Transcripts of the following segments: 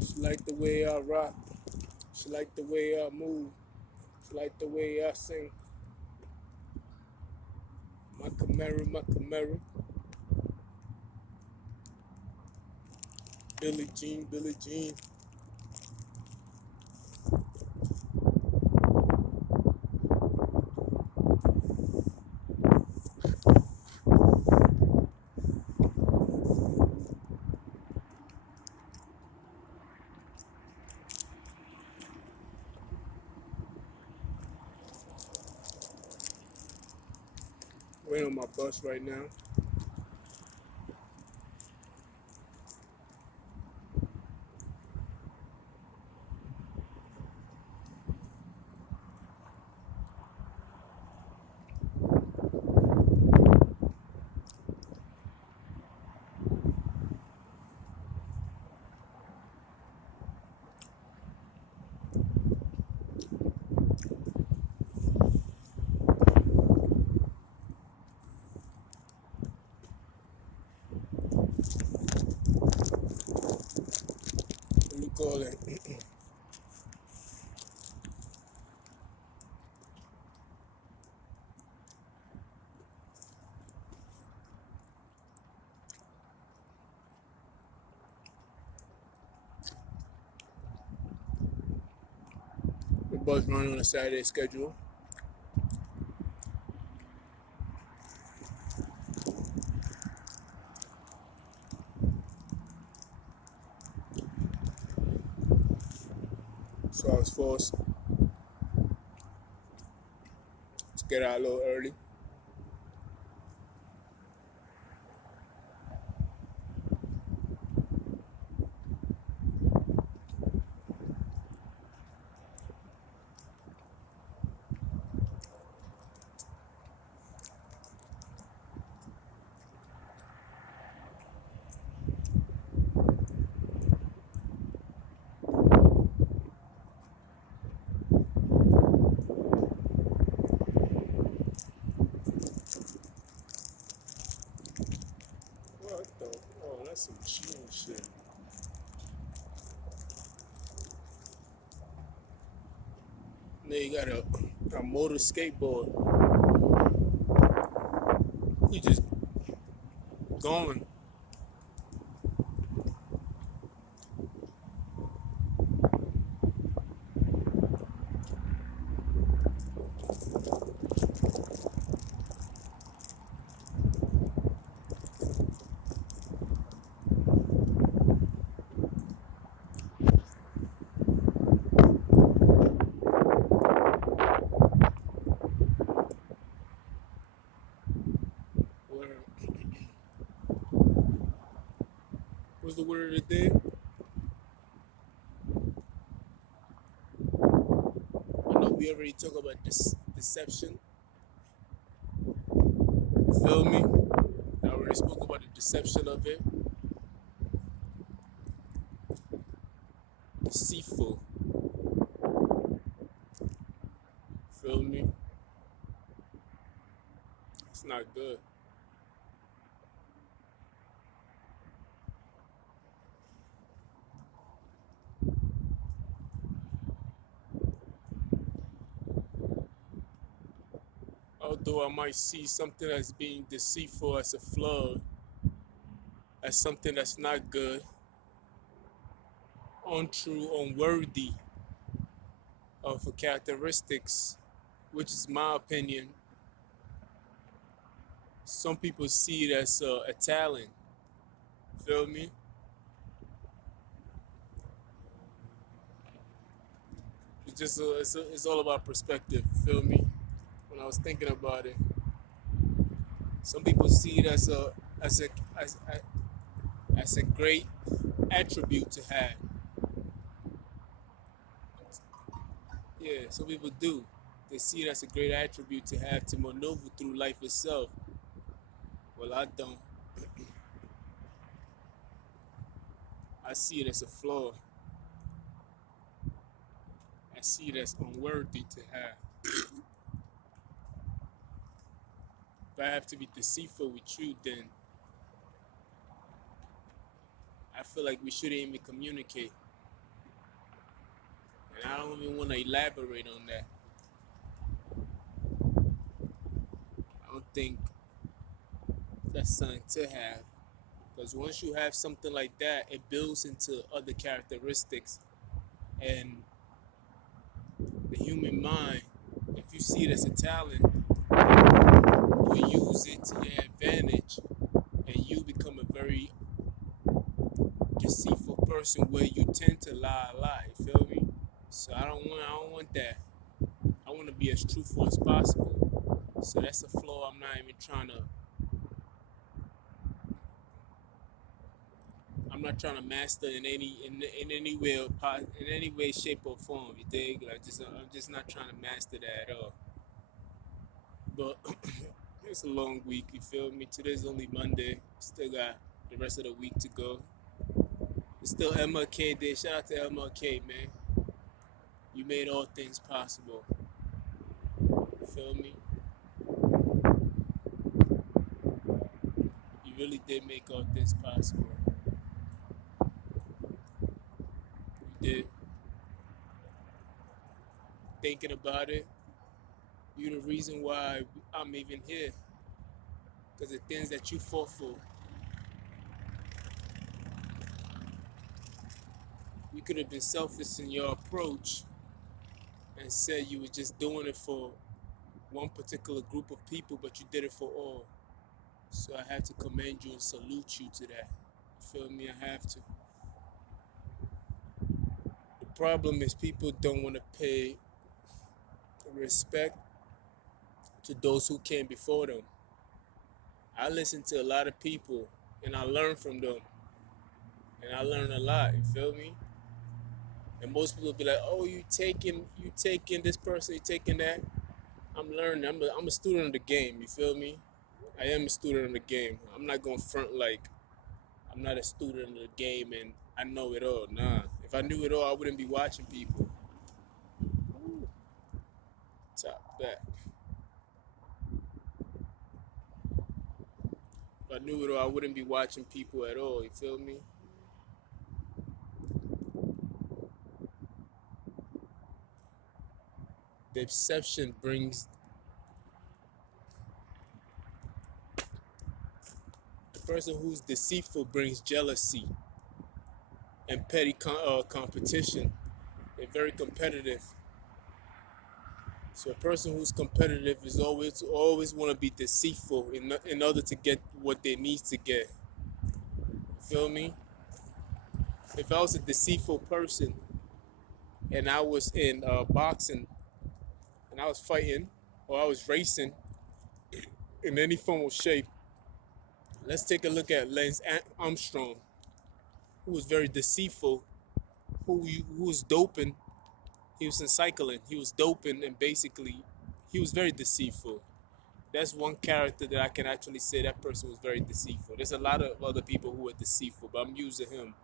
She like the way I rock. She like the way I move. She like the way I sing. My Camaro, my Camaro. Billie Jean, Billie Jean. Waiting on my bus right now. What you call it? The bus running on a Saturday schedule. So I was forced to get out a little early. What the? Oh, that's some cheating shit. Now you got a motor skateboard. You just going. What's the word of the day? I know we already talked about this deception. You feel me? I already spoke about the deception of it. Deceitful. Feel me? It's not good. Although I might see something as being deceitful as a flaw, as something that's not good, untrue, unworthy of characteristics, which is my opinion. Some people see it as a talent. Feel me? It's all about perspective. Feel me? When I was thinking about it, some people see it as a as a, as a great attribute to have. Yeah, some people do. They see it as a great attribute to have to maneuver through life itself. Well, I don't. I see it as a flaw. I see it as unworthy to have. if I have to be deceitful with you, then I feel like we shouldn't even communicate. And I don't even want to elaborate on that. I don't think that's something to have. Because once you have something like that, it builds into other characteristics. And the human mind, if you see it as a talent, you use it to your advantage, and you become a very deceitful person where you tend to lie a lot. You feel me? So I don't want that. I want to be as truthful as possible. So that's a flaw I'm not even trying to. I'm not trying to master in any way in any way, shape or form. You dig? I'm just not trying to master that at all. But it's a long week. You feel me? Today's only Monday. Still got the rest of the week to go. It's still MLK Day. Shout out to MLK, man. You made all things possible. You feel me? You really did make all things possible. You did. Thinking about it, you the reason why I'm even here. Because the things that you fought for, you could have been selfish in your approach and said you were just doing it for one particular group of people, but you did it for all. So I have to commend you and salute you to that. You feel me? I have to. The problem is people don't want to pay respect to those who came before them. I listen to a lot of people and I learn from them. And I learn a lot, you feel me? And most people be like, oh, you taking this person, you taking that. I'm learning. I'm a student of the game, you feel me? I am a student of the game. I'm not gonna front like I'm not a student of the game and I know it all. Nah. If I knew it all, I wouldn't be watching people. Top back. If I knew it all, I wouldn't be watching people at all. You feel me? Deception brings the person who's deceitful brings jealousy and petty competition. They're very competitive. So a person who's competitive is always want to be deceitful in order to get what they need to get. You feel me? If I was a deceitful person and I was in boxing and I was fighting or I was racing in any form or shape, let's take a look at Lance Armstrong, who was very deceitful, who was doping. He was in cycling. He was doping and basically he was very deceitful. That's one character that I can actually say that person was very deceitful. There's a lot of other people who are deceitful, but I'm using him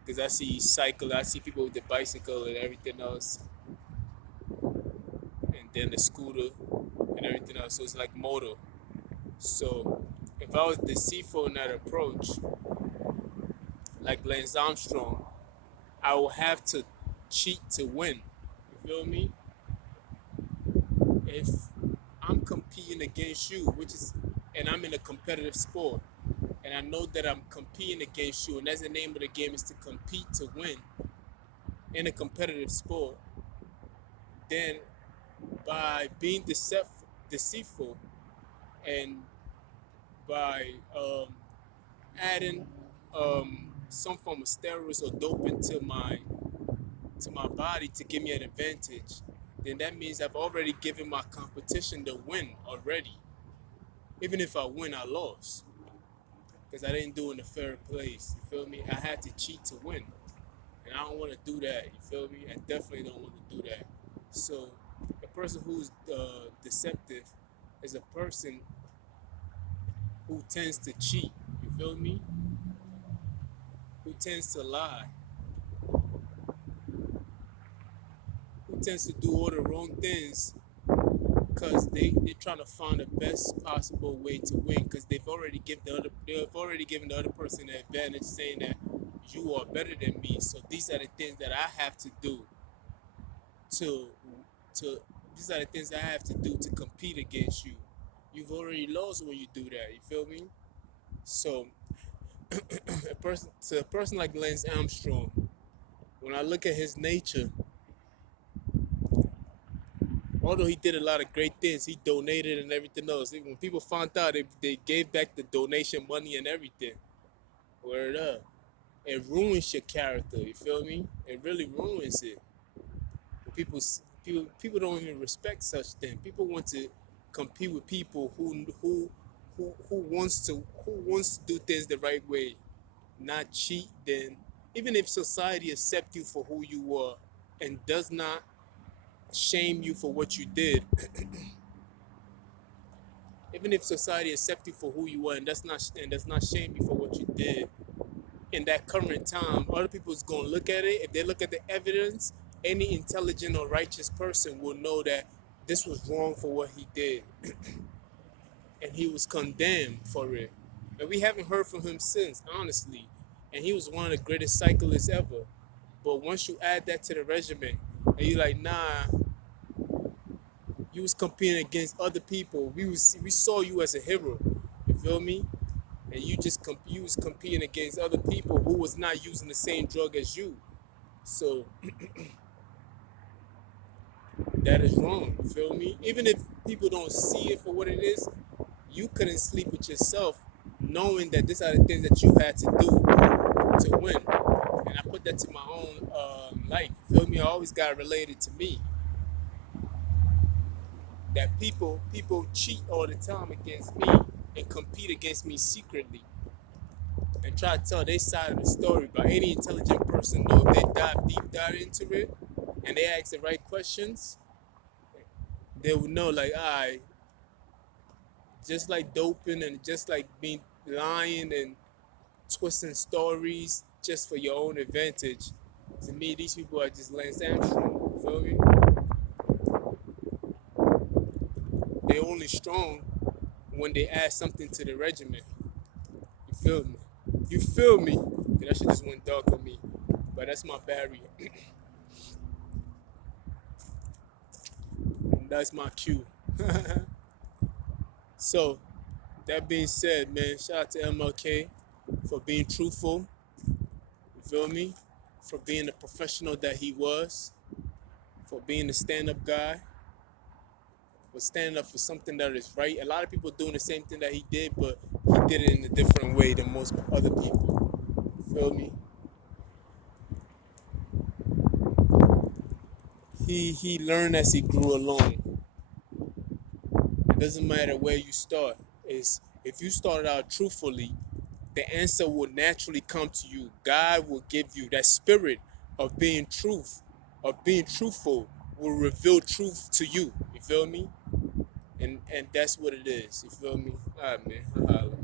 because I see cycle, I see people with the bicycle and everything else, and then the scooter and everything else. So it's like motor. So if I was deceitful in that approach, like Lance Armstrong, I will have to cheat to win. You feel me? If I'm competing against you, and I'm in a competitive sport, and I know that I'm competing against you, and that's the name of the game is to compete to win in a competitive sport, then by being deceitful and by adding some form of steroids or doping to my body to give me an advantage, then that means I've already given my competition the win already. Even if I win, I lost because I didn't do it in a fair place. You feel me? I had to cheat to win. And I don't want to do that. You feel me? I definitely don't want to do that. So, a person who's deceptive is a person who tends to cheat. You feel me? Who tends to lie. Who tends to do all the wrong things because they're trying to find the best possible way to win because they've already given the other person the advantage, saying that you are better than me. So these are the things that I have to do to to these are the things I have to do to compete against you. You've already lost when you do that. You feel me? So a person like Lance Armstrong, when I look at his nature, although he did a lot of great things, he donated and everything else. When people found out, they gave back the donation money and everything. Word up. It ruins your character. You feel me? It really ruins it. People, people don't even respect such things. People want to compete with people who wants to do things the right way, not cheat. Then even if society accepts you for who you are and does not shame you for what you did, even if society accepts you for who you are and does not shame you for what you did in that current time, other people's gonna look at it. If they look at the evidence, any intelligent or righteous person will know that this was wrong for what he did, and he was condemned for it. And we haven't heard from him since, honestly. And he was one of the greatest cyclists ever. But once you add that to the regimen, and you're like, nah, you was competing against other people. We saw you as a hero. You feel me? And you was competing against other people who was not using the same drug as you. So that is wrong. You feel me? Even if people don't see it for what it is, you couldn't sleep with yourself knowing that these are the things that you had to do to win. And I put that to my own life. You feel me? I always got related to me. That people cheat all the time against me and compete against me secretly and try to tell their side of the story. But any intelligent person know if they dive into it and they ask the right questions, they will know like, alright, just like doping and just like being lying and twisting stories just for your own advantage. To me, these people are just Lance Armstrong. You feel me? They're only strong when they add something to the regimen. You feel me? You feel me? And that shit just went dark on me. But that's my barrier. And that's my cue. So, that being said, man, shout out to MLK for being truthful. You feel me? For being the professional that he was. For being the stand-up guy. For standing up for something that is right. A lot of people doing the same thing that he did, but he did it in a different way than most other people. You feel me? He learned as he grew along. It doesn't matter where you start. It's if you started out truthfully, the answer will naturally come to you. God will give you that spirit of being truthful will reveal truth to you. You feel me? And that's what it is. You feel me? All right, man. Holla.